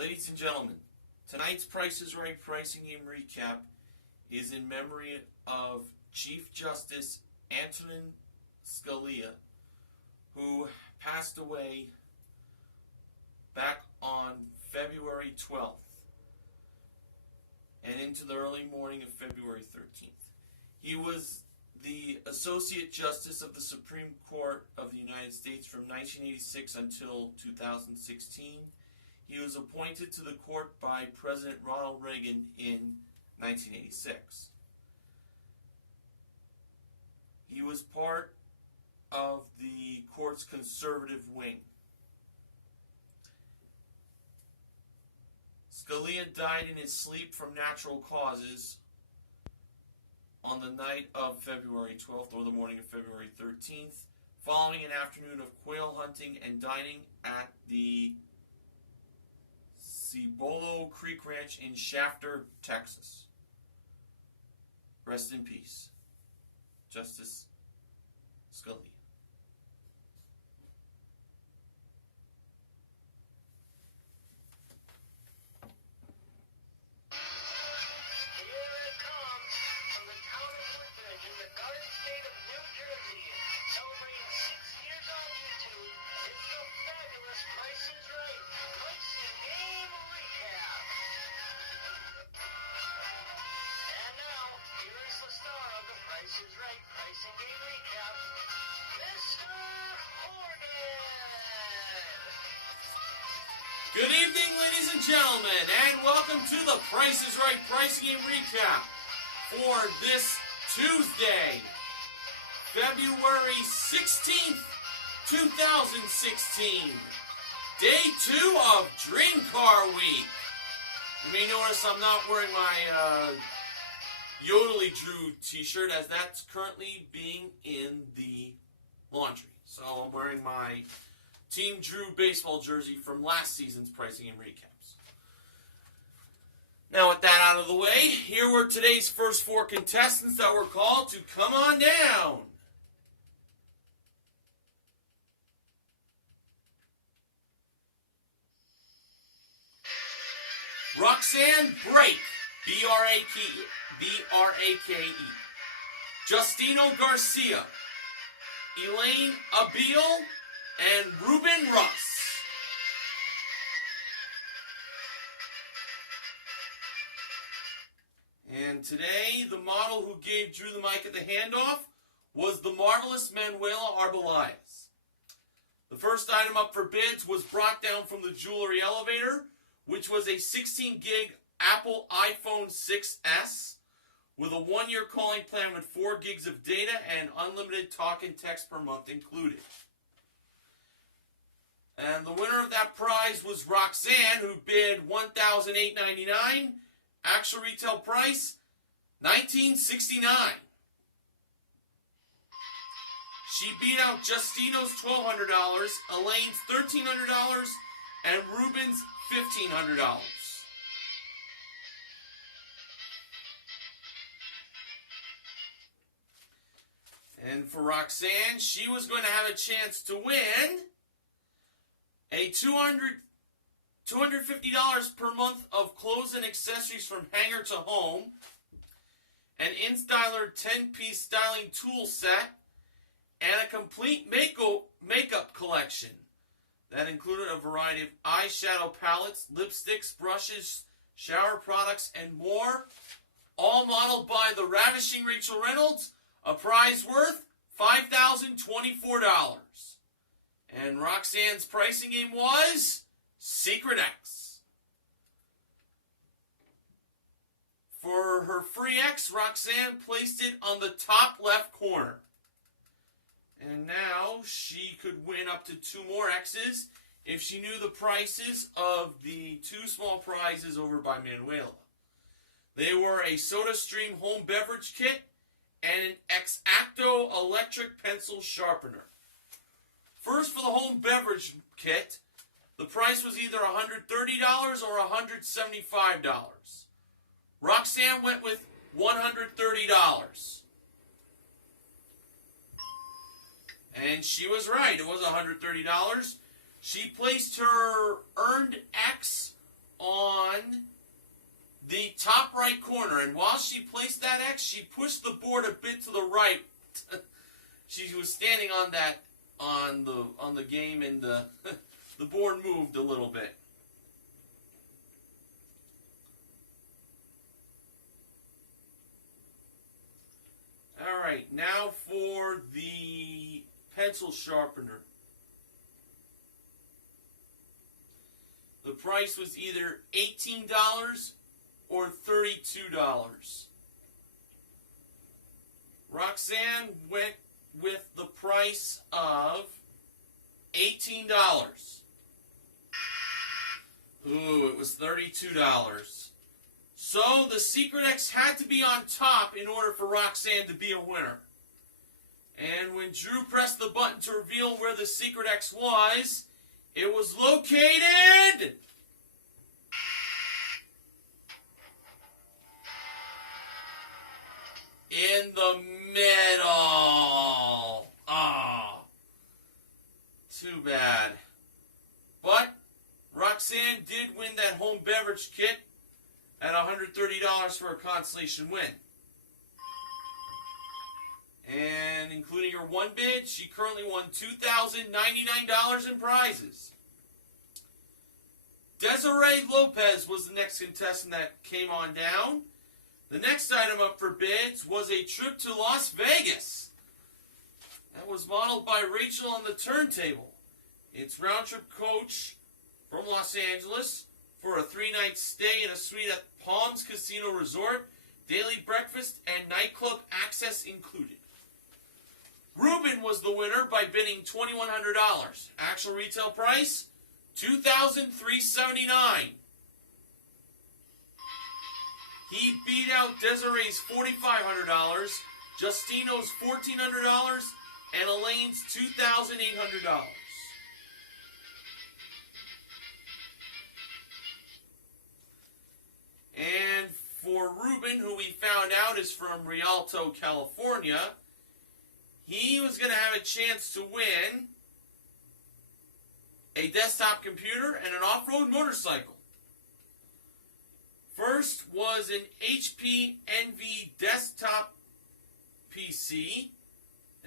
Ladies and gentlemen, tonight's Price is Right pricing game recap is in memory of Chief Justice Antonin Scalia, who passed away back on February 12th and into the early morning of February 13th. He was the Associate Justice of the Supreme Court of the United States from 1986 until 2016. He was appointed to the court by President Ronald Reagan in 1986. He was part of the court's conservative wing. Scalia died in his sleep from natural causes on the night of February 12th or the morning of February 13th, following an afternoon of quail hunting and dining at the Cibolo Creek Ranch in Shafter, Texas. Rest in peace, Justice Scalia. Good evening, ladies and gentlemen, and welcome to the Price is Right pricing game recap for this Tuesday, February 16th, 2016, day 2 of Dream Car Week. You may notice I'm not wearing my Yodely Drew t-shirt, as that's currently being in the laundry. So I'm wearing my Team Drew baseball jersey from last season's pricing and recaps. Now with that out of the way, here were today's first 4 contestants that were called to come on down. Roxanne Brake, B-R-A-K-E. Justino Garcia, Elaine Abil, and Ruben Russ. And today, the model who gave Drew the mic at the handoff was the marvelous Manuela Arbelayes. The first item up for bids was brought down from the jewelry elevator, which was a 16-gig Apple iPhone 6s with a 1-year calling plan with 4 gigs of data and unlimited talk and text per month included. And the winner of that prize was Roxanne, who bid $1,899. Actual retail price, $1,969. She beat out Justino's $1,200, Elaine's $1,300, and Ruben's $1,500. And for Roxanne, she was going to have a chance to win a $250 per month of clothes and accessories from Hanger to Home, an InStyler 10-piece styling tool set, and a complete makeup collection that included a variety of eyeshadow palettes, lipsticks, brushes, shower products, and more, all modeled by the ravishing Rachel Reynolds, a prize worth $5,024. And Roxanne's pricing game was Secret X. For her free X, Roxanne placed it on the top left corner. And now she could win up to 2 more X's if she knew the prices of the 2 small prizes over by Manuela. They were a SodaStream home beverage kit and an X-Acto electric pencil sharpener. First, for the home beverage kit, the price was either $130 or $175. Roxanne went with $130. And she was right. It was $130. She placed her earned X on the top right corner, and while she placed that X, she pushed the board a bit to the right. She was standing on that on the game, and the the board moved a little bit. All right, now for the pencil sharpener. The price was either $18 or $32. Roxanne went with the price of $18. Ooh, it was $32. So the Secret X had to be on top in order for Roxanne to be a winner. And when Drew pressed the button to reveal where the Secret X was, it was located in the middle. Ah, too bad. But Roxanne did win that home beverage kit at $130 for a consolation win. And including her one bid, she currently won $2,099 in prizes. Desiree Lopez was the next contestant that came on down. The next item up for bids was a trip to Las Vegas. That was modeled by Rachel on the turntable. It's round-trip coach from Los Angeles for a 3-night stay in a suite at Palms Casino Resort, daily breakfast and nightclub access included. Ruben was the winner by bidding $2,100. Actual retail price, $2,379. He beat out Desiree's $4,500, Justino's $1,400, and Elaine's $2,800. And for Ruben, who we found out is from Rialto, California, he was going to have a chance to win a desktop computer and an off-road motorcycle. First was an HP Envy desktop PC,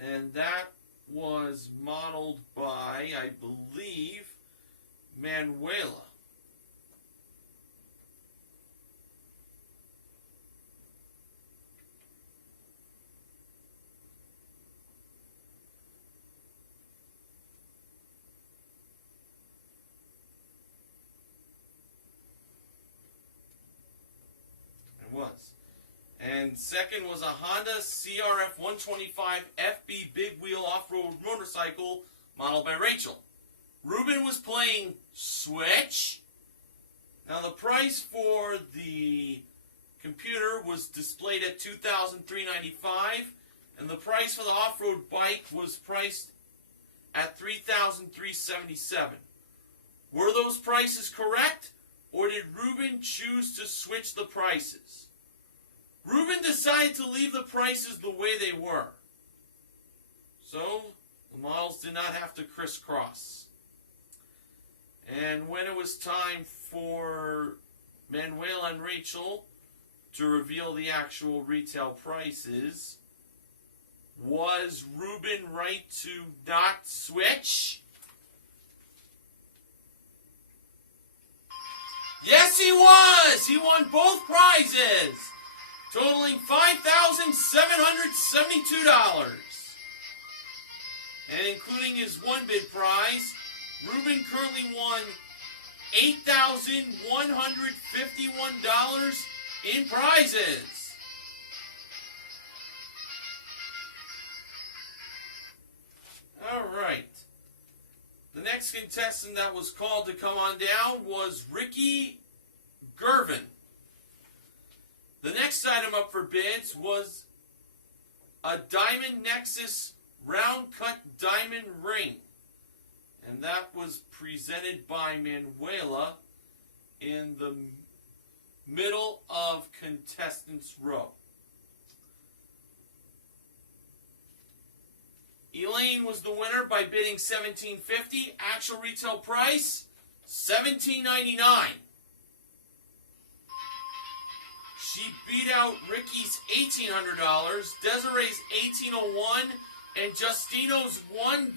and that was modeled by, I believe, Manuela. Was. And second was a Honda CRF 125 FB big wheel off-road motorcycle modeled by Rachel. Ruben was playing Switch. Now the price for the computer was displayed at $2,395, and the price for the off-road bike was priced at $3,377. Were those prices correct, or did Ruben choose to switch the prices? Ruben decided to leave the prices the way they were. So, the models did not have to crisscross. And when it was time for Manuela and Rachel to reveal the actual retail prices, was Ruben right to not switch? Yes, he was! He won both prizes, totaling $5,772. And including his one bid prize, Ruben currently won $8,151 in prizes. All right. The next contestant that was called to come on down was Ricky Gervin. The next item up for bids was a Diamond Nexus round cut diamond ring. And that was presented by Manuela in the middle of contestants row. Elaine was the winner by bidding $1,750. Actual retail price, $1,799. She beat out Ricky's $1,800, Desiree's $1,801, and Justino's $1.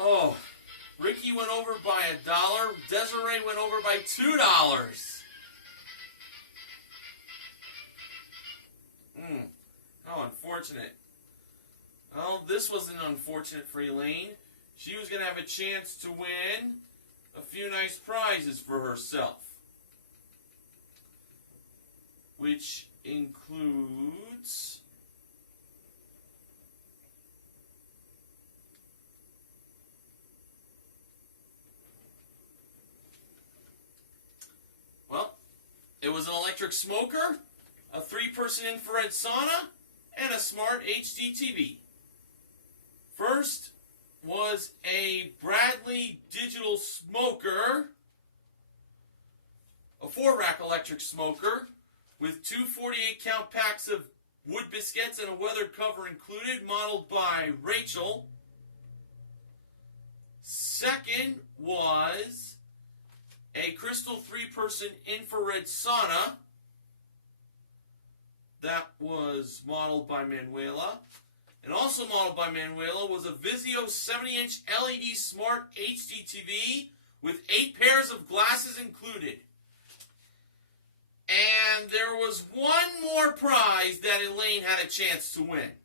Oh, Ricky went over by $1. Desiree went over by $2. How unfortunate. Well, this wasn't unfortunate for Elaine. She was going to have a chance to win a few nice prizes for herself, which includes it was an electric smoker, a 3-person infrared sauna, and a smart HD TV. First was a Bradley digital smoker, a 4-rack electric smoker with 2 48-count packs of wood biscuits and a weathered cover included, modeled by Rachel. Second was a crystal 3-person infrared sauna that was modeled by Manuela. And also modeled by Manuela was a Vizio 70-inch LED Smart HD TV with 8 pairs of glasses included. And there was one more prize that Elaine had a chance to win.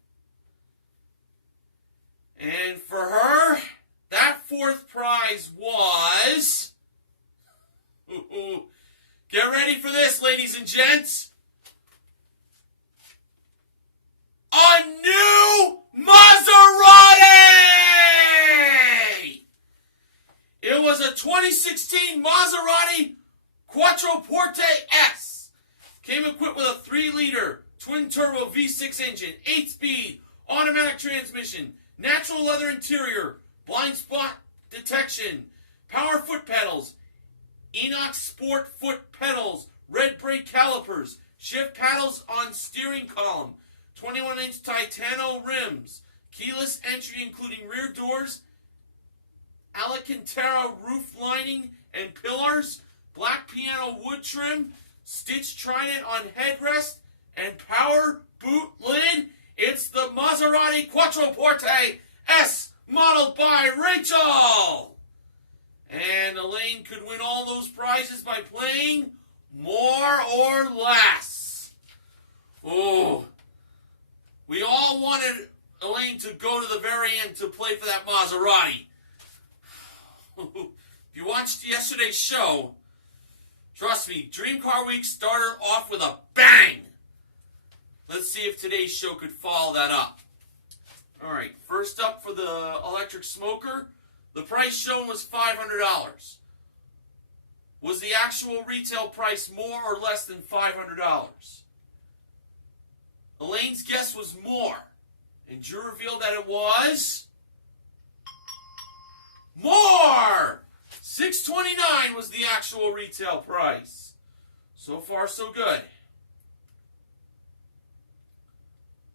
And for her, that 4th prize was... Get ready for this, ladies and gents. A new Maserati! It was a 2016 Maserati Quattroporte S. Came equipped with a 3-liter twin-turbo V6 engine, 8-speed, automatic transmission, natural leather interior, blind spot detection, power foot pedals, Enox Sport foot pedals, red brake calipers, shift paddles on steering column, 21-inch Titano rims, keyless entry including rear doors, Alcantara roof lining and pillars, black piano wood trim, stitched trident on headrest, and power boot lid. It's the Maserati Quattroporte S, modeled by Rachel. And Elaine could win all those prizes by playing more or less. Oh, we all wanted Elaine to go to the very end to play for that Maserati. If you watched yesterday's show, trust me, Dream Car Week started off with a bang. Let's see if today's show could follow that up. All right, first up for the electric smoker, the price shown was $500. Was the actual retail price more or less than $500? Elaine's guess was more, and Drew revealed that it was more. $629 was the actual retail price. So far, so good.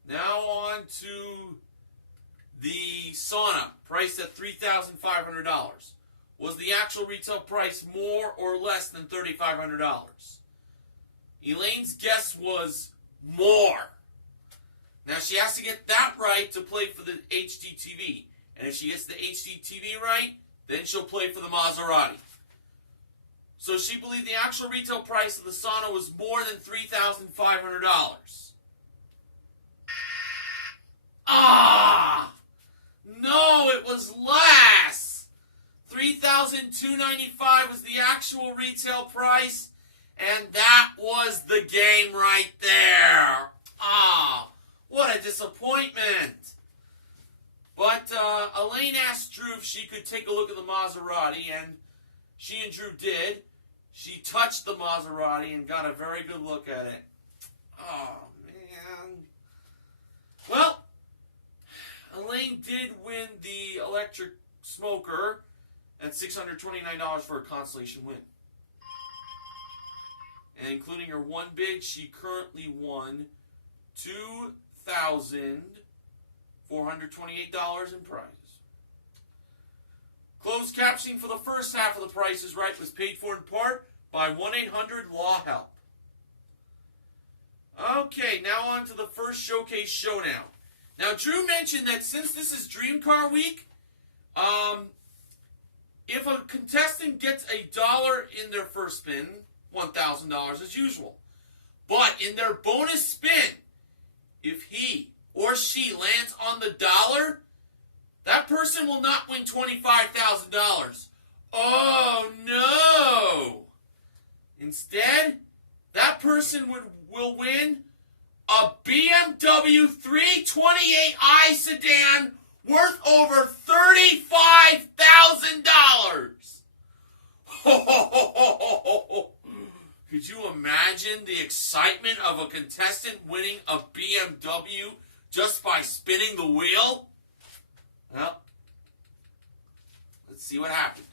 Now on to the sauna, priced at $3,500. Was the actual retail price more or less than $3,500? Elaine's guess was more. Now she has to get that right to play for the HD TV. And if she gets the HD TV right, then she'll play for the Maserati. So she believed the actual retail price of the sauna was more than $3,500. Ah! No, it was less. $3,295 was the actual retail price, and that was the game right there. Ah, what a disappointment. But Elaine asked Drew if she could take a look at the Maserati, and she and Drew did. She touched the Maserati and got a very good look at it. Oh, man. Well, Elaine did win the electric smoker at $629 for a consolation win. And including her one bid, she currently won $2,428 in prizes. Closed captioning for the first half of The Price is Right was paid for in part by 1-800-LAW-HELP. Okay, now on to the first showcase showdown. Now, Drew mentioned that since this is Dream Car Week, if a contestant gets $1 in their first spin, $1,000 as usual. But in their bonus spin, if he or she lands on the dollar, that person will not win $25,000. Oh, no! Instead, that person will win a BMW 328i sedan worth over $35,000. Could you imagine the excitement of a contestant winning a BMW just by spinning the wheel? Well, let's see what happened.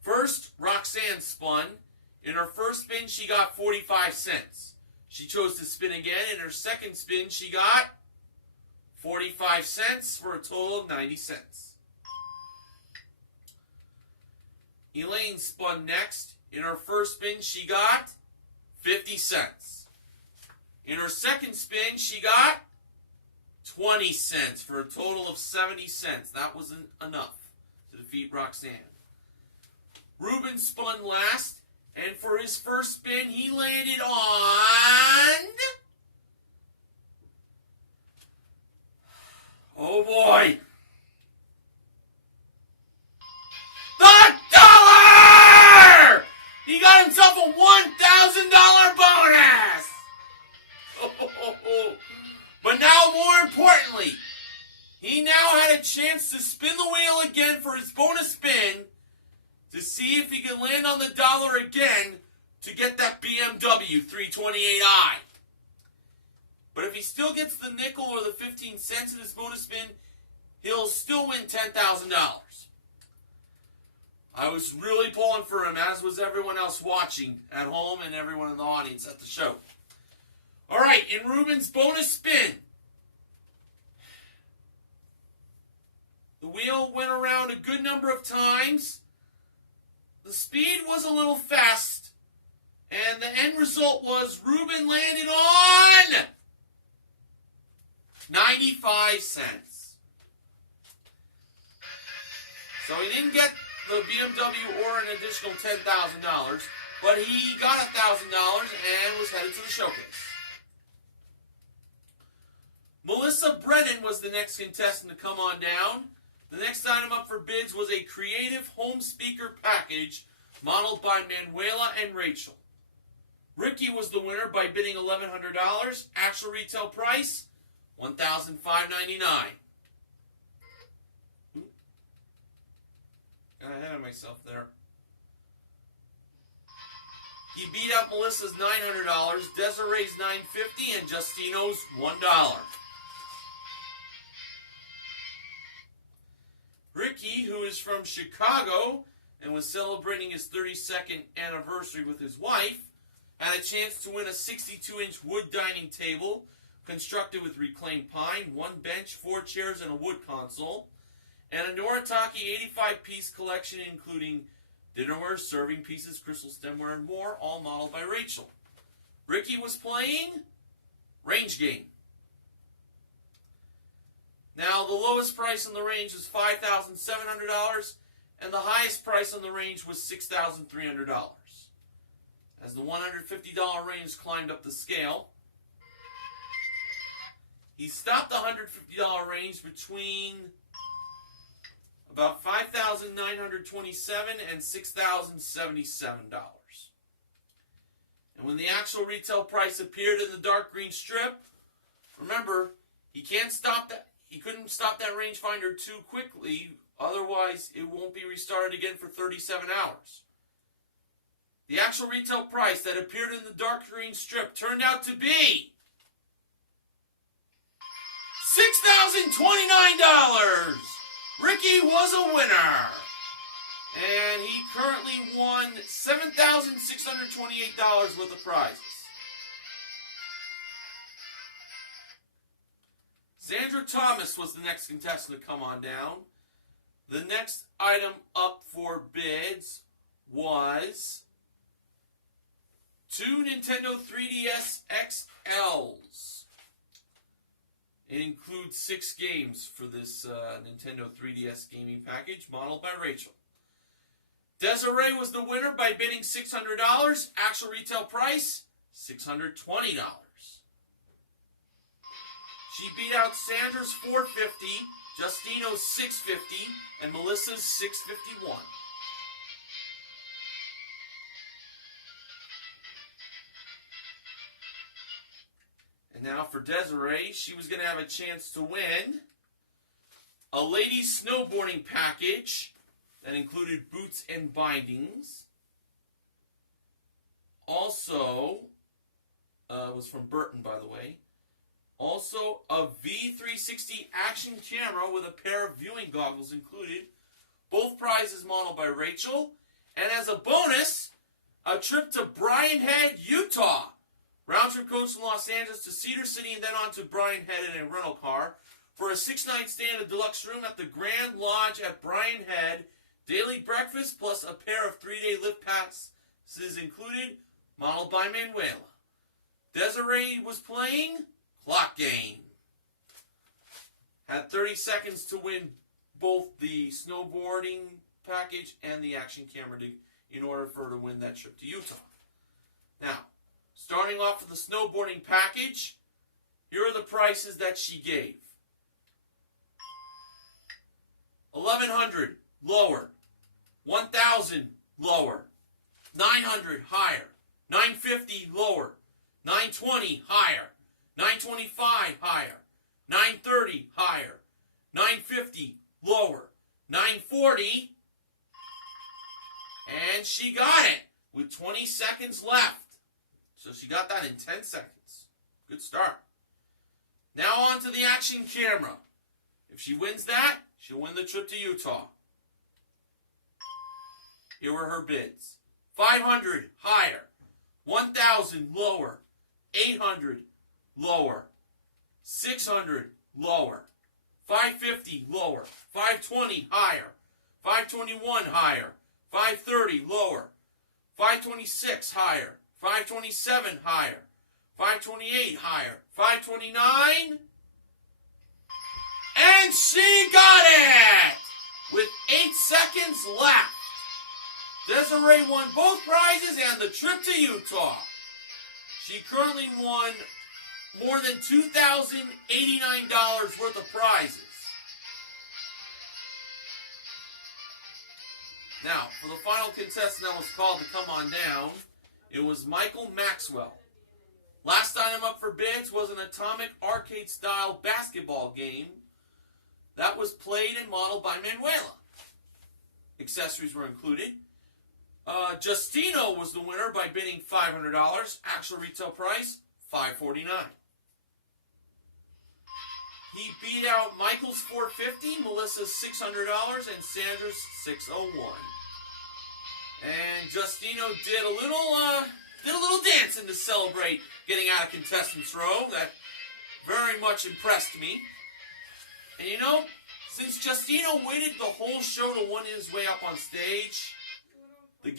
First, Roxanne spun. In her first spin, she got 45 cents. She chose to spin again. In her second spin, she got 45 cents for a total of 90 cents. Elaine spun next. In her first spin, she got 50 cents. In her second spin, she got 20 cents for a total of 70 cents. That wasn't enough to defeat Roxanne. Ruben spun last, and for his first spin, he landed on... Oh boy! The dollar! He got himself a $1,000 bonus! But now, more importantly, he now had a chance to spin the wheel again for his bonus spin to see if he could land on the dollar again to get that BMW 328i. But if he still gets the nickel or the 15 cents in his bonus spin, he'll still win $10,000. I was really pulling for him, as was everyone else watching at home and everyone in the audience at the show. All right, in Ruben's bonus spin, the wheel went around a good number of times. The speed was a little fast, and the end result was Ruben landed on 95 cents. So he didn't get the BMW or an additional $10,000, but he got $1,000 and was headed to the showcase. Melissa Brennan was the next contestant to come on down. The next item up for bids was a creative home speaker package modeled by Manuela and Rachel. Ricky was the winner by bidding $1,100. Actual retail price, $1,599. Got ahead of myself there. He beat out Melissa's $900, Desiree's $950, and Justino's $1. Ricky, who is from Chicago and was celebrating his 32nd anniversary with his wife, had a chance to win a 62-inch wood dining table constructed with reclaimed pine, 1 bench, 4 chairs, and a wood console, and a Noritake 85-piece collection including dinnerware, serving pieces, crystal stemware, and more, all modeled by Rachel. Ricky was playing range game. Now, the lowest price on the range was $5,700, and the highest price on the range was $6,300. As the $150 range climbed up the scale, he stopped the $150 range between about $5,927 and $6,077. And when the actual retail price appeared in the dark green strip, remember, he couldn't stop that rangefinder too quickly, otherwise it won't be restarted again for 37 hours. The actual retail price that appeared in the dark green strip turned out to be $6,029. Ricky was a winner, and he currently won $7,628 worth of prizes. Sandra Thomas was the next contestant to come on down. The next item up for bids was 2 Nintendo 3DS XLs. It includes 6 games for this Nintendo 3DS gaming package, modeled by Rachel. Desiree was the winner by bidding $600. Actual retail price, $620. She beat out Sandra's $450, Justino's $650, and Melissa's $651. And now for Desiree, she was going to have a chance to win a ladies' snowboarding package that included boots and bindings. Also, was from Burton, by the way. Also, a V360 action camera with a pair of viewing goggles included. Both prizes modeled by Rachel. And as a bonus, a trip to Bryan Head, Utah. Round trip coach from Los Angeles to Cedar City and then on to Bryan Head in a rental car for a 6-night stay in a deluxe room at the Grand Lodge at Bryan Head. Daily breakfast plus a pair of 3-day lift passes included, modeled by Manuela. Desiree was playing Clock Game. Had 30 seconds to win both the snowboarding package and the action camera in order for her to win that trip to Utah. Now, starting off with the snowboarding package, here are the prices that she gave. $1,100 lower, $1,000 lower, $900 higher, $950 lower, $920 higher, $925 higher, $930 higher, $950 lower, $940, and she got it with 20 seconds left. So she got that in 10 seconds. Good start. Now on to the action camera. If she wins that, she'll win the trip to Utah. Here were her bids. $500 higher, $1,000 lower, $800 lower, $600 lower, $550 lower, $520 higher, $521 higher, $530 lower, $526 higher, $527 higher, $528 higher, $529, and she got it! With 8 seconds left. Desiree won both prizes and the trip to Utah. She currently won more than $2,089 worth of prizes. Now, for the final contestant that was called to come on down, it was Michael Maxwell. Last item up for bids was an Atomic arcade-style basketball game that was played and modeled by Manuela. Accessories were included. Justino was the winner by bidding $500. Actual retail price, $549. He beat out Michael's $450, Melissa's $600, and Sandra's $601. And Justino did a little dancing to celebrate getting out of contestants row. That very much impressed me. And you know, since Justino waited the whole show to win his way up on stage, the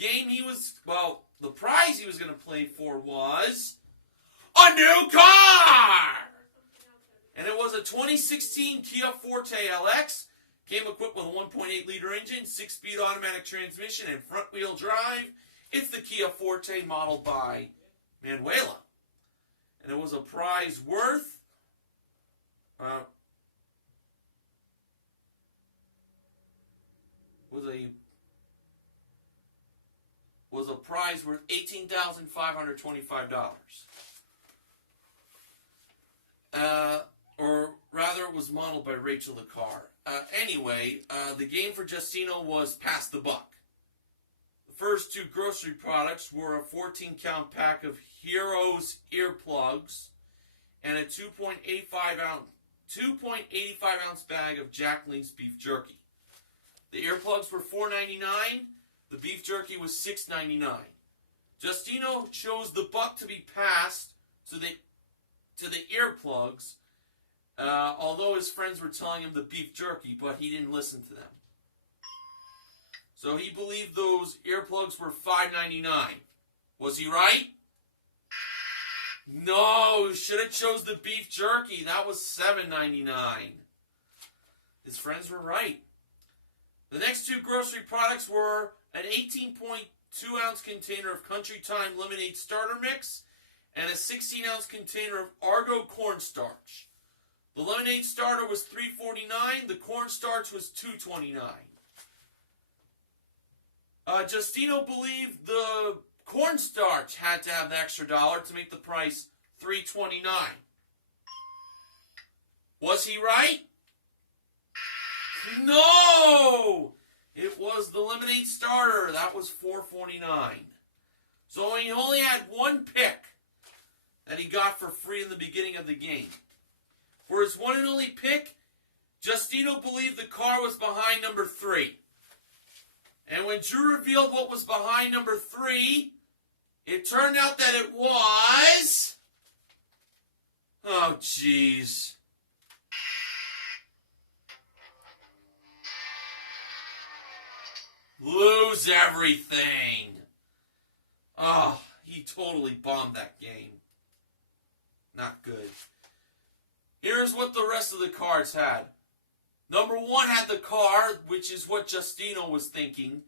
prize he was going to play for was a new car! And it was a 2016 Kia Forte LX. Came equipped with a 1.8-liter engine, 6-speed automatic transmission, and front-wheel drive. It's the Kia Forte modeled by Manuela. And it was a prize worth was a prize worth $18,525. Or rather, it was modeled by Rachel the car. Anyway, the game for Justino was Pass the Buck. The first 2 grocery products were a 14-count pack of Heroes earplugs and a 2.85-ounce bag of Jack Link's beef jerky. The earplugs were $4.99. The beef jerky was $6.99. Justino chose the buck to be passed to the earplugs, although his friends were telling him the beef jerky, but he didn't listen to them. So he believed those earplugs were $5.99. Was he right? No, should have chose the beef jerky. That was $7.99. His friends were right. The next two grocery products were an 18.2-ounce container of Country Time Lemonade Starter Mix and a 16-ounce container of Argo cornstarch. The lemonade starter was $3.49. The cornstarch was $2.29. Justino believed the cornstarch had to have the extra dollar to make the price $3.29. Was he right? No! It was the lemonade starter. That was $4.49. So he only had one pick that he got for free in the beginning of the game. For his one and only pick, Justino believed the car was behind number 3. And when Drew revealed what was behind number 3, it turned out that it was... Oh, jeez. Lose everything. Oh, he totally bombed that game. Not good. Here's what the rest of the cards had. Number 1 had the car, which is what Justino was thinking.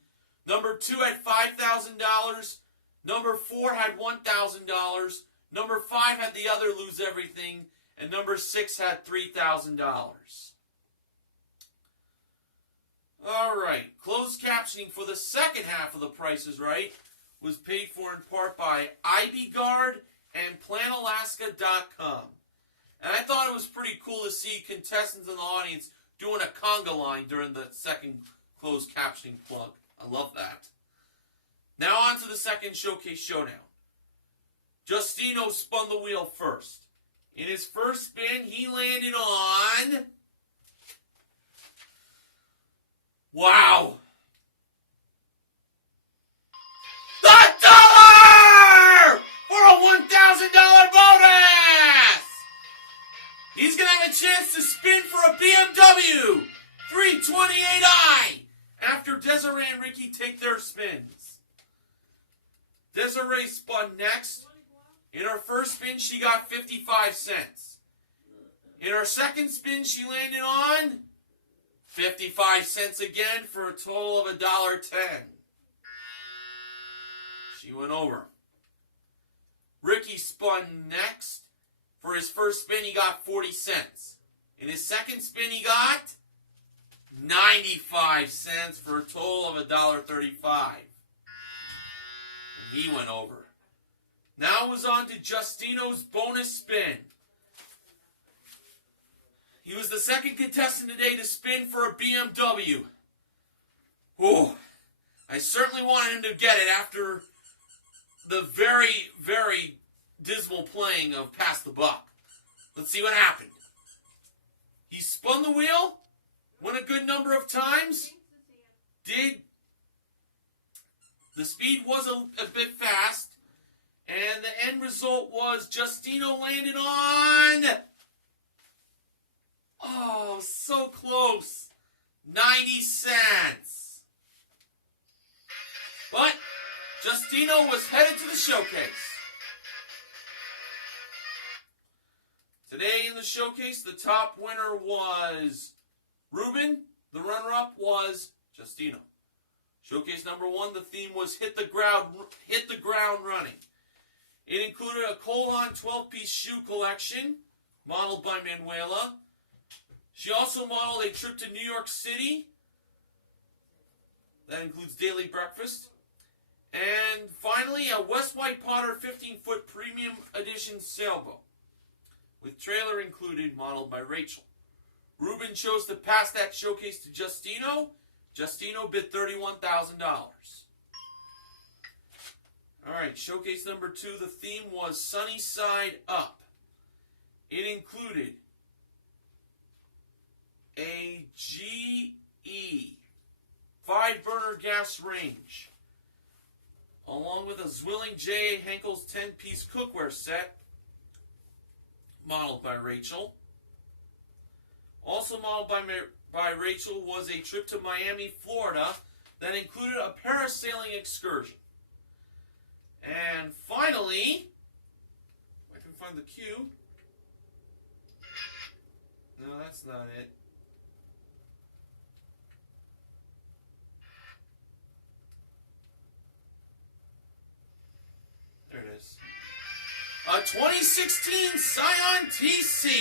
Number 2 had $5,000. Number 4 had $1,000. Number 5 had the other lose everything. And number 6 had $3,000. Alright, closed captioning for the second half of The Price is Right was paid for in part by IBGuard and PlanAlaska.com. And I thought it was pretty cool to see contestants in the audience doing a conga line during the second closed captioning plug. I love that. Now on to the second showcase showdown. Justino spun the wheel first. In his first spin, he landed on... Wow! The dollar! For a $1,000 bonus! He's going to have a chance to spin for a BMW 328i after Desiree and Ricky take their spins. Desiree spun next. In her first spin, she got 55 cents. In her second spin, she landed on 55 cents again for a total of $1.10. She went over. Ricky spun next. For his first spin, he got 40 cents. In his second spin, he got 95 cents for a total of $1.35. And he went over. Now it was on to Justino's bonus spin. He was the second contestant today to spin for a BMW. Oh, I certainly wanted him to get it after the very, very dismal playing of Pass the Buck. Let's see what happened. He spun the wheel, went a good number of times. The speed was a bit fast, and the end result was Justino landed on... Oh, so close. 90 cents. But Justino was headed to the showcase. Today in the showcase, the top winner was Ruben. The runner-up was Justino. Showcase number 1, the theme was Hit the Ground Running. It included a Colon 12-piece shoe collection, modeled by Manuela. She also modeled a trip to New York City. That includes daily breakfast. And finally, a West White Potter 15-foot premium edition sailboat, with trailer included, modeled by Rachel. Ruben chose to pass that showcase to Justino. Justino bid $31,000. Alright, showcase number 2, the theme was Sunny Side Up. It included a GE 5-burner gas range, along with a Zwilling J. Henkel's 10-piece cookware set, modeled by Rachel. Also modeled by Rachel was a trip to Miami, Florida, that included a parasailing excursion. And finally, if I can find the cue. No, that's not it. There it is. A 2016 Scion TC.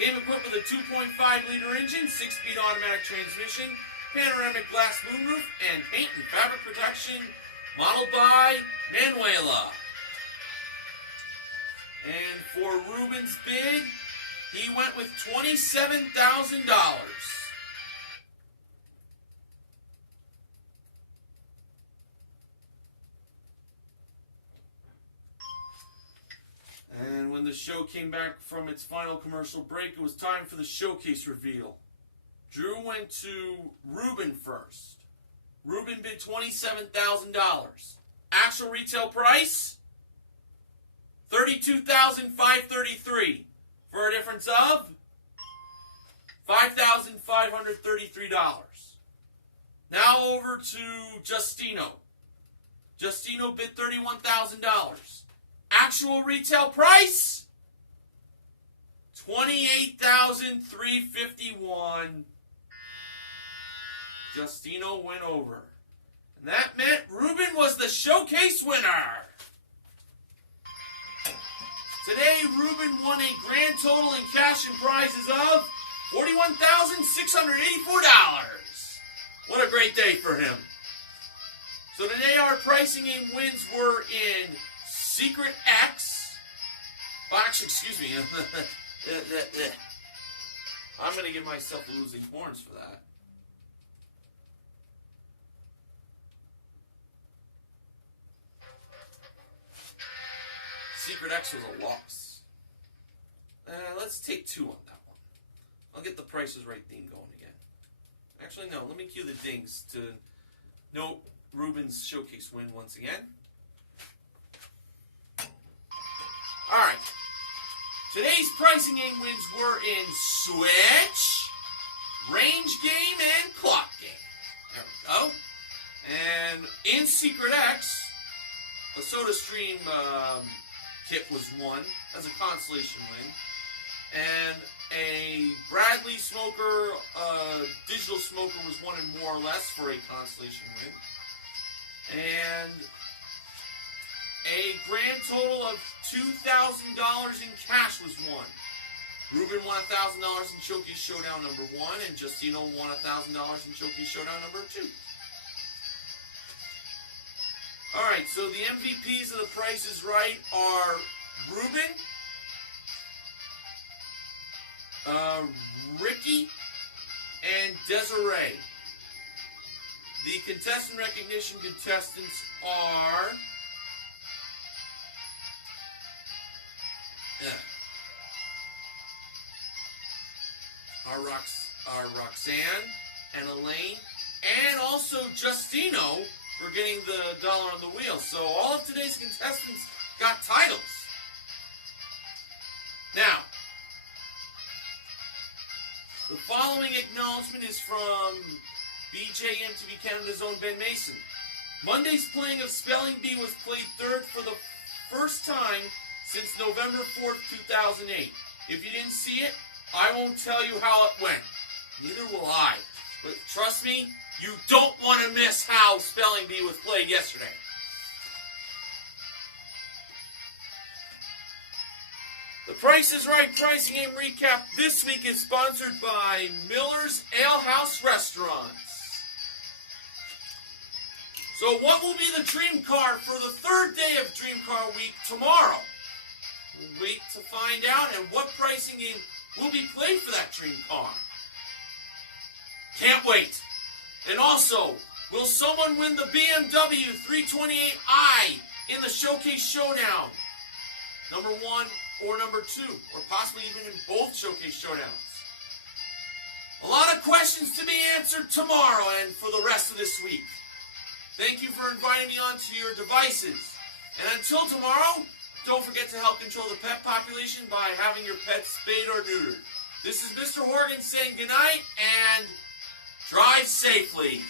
Came equipped with a 2.5-liter engine, 6-speed automatic transmission, panoramic glass moonroof, and paint and fabric protection, modeled by Manuela. And for Ruben's bid, he went with $27,000. And when the show came back from its final commercial break, it was time for the showcase reveal. Drew went to Ruben first. Ruben bid $27,000. Actual retail price, $32,533, for a difference of $5,533. Now over to Justino. Justino bid $31,000. Actual retail price, $28,351. Justino went over. And that meant Ruben was the showcase winner. Today, Ruben won a grand total in cash and prizes of $41,684. What a great day for him. So today our pricing game wins were in Secret X. Well, actually, excuse me. I'm going to give myself losing horns for that. Secret X was a loss. Let's take 2 on that one. I'll get the Price is Right theme going again. Actually, no. Let me cue the dings to note Ruben's showcase win once again. Alright. Today's pricing game wins were in Switch, Range Game, and Clock Game. There we go. And in Secret X, a SodaStream kit was won as a consolation win. And a Bradley smoker, digital smoker was won in More or Less for a consolation win. And a grand total of $2,000 in cash was won. Ruben won $1,000 in Showcase Showdown number 1, and Justino won $1,000 in Showcase Showdown number 2. Alright, so the MVPs of the Price is Right are Ruben, Ricky, and Desiree. The contestant recognition contestants are Roxanne and Elaine, and also Justino for getting the dollar on the wheel. So all of today's contestants got titles. Now, the following acknowledgement is from BJMTV Canada's own Ben Mason. Monday's playing of Spelling Bee was played third for the first time since November 4th, 2008. If you didn't see it, I won't tell you how it went. Neither will I. But trust me, you don't want to miss how Spelling Bee was played yesterday. The Price is Right pricing game recap this week is sponsored by Miller's Ale House Restaurants. So what will be the dream car for the third day of Dream Car Week tomorrow? We'll wait to find out, and what pricing game will be played for that dream car. Can't wait. And also, will someone win the BMW 328i in the Showcase Showdown? Number 1 or number 2, or possibly even in both Showcase Showdowns. A lot of questions to be answered tomorrow and for the rest of this week. Thank you for inviting me onto your devices. And until tomorrow, don't forget to help control the pet population by having your pets spayed or neutered. This is Mr. Horgan saying goodnight and drive safely.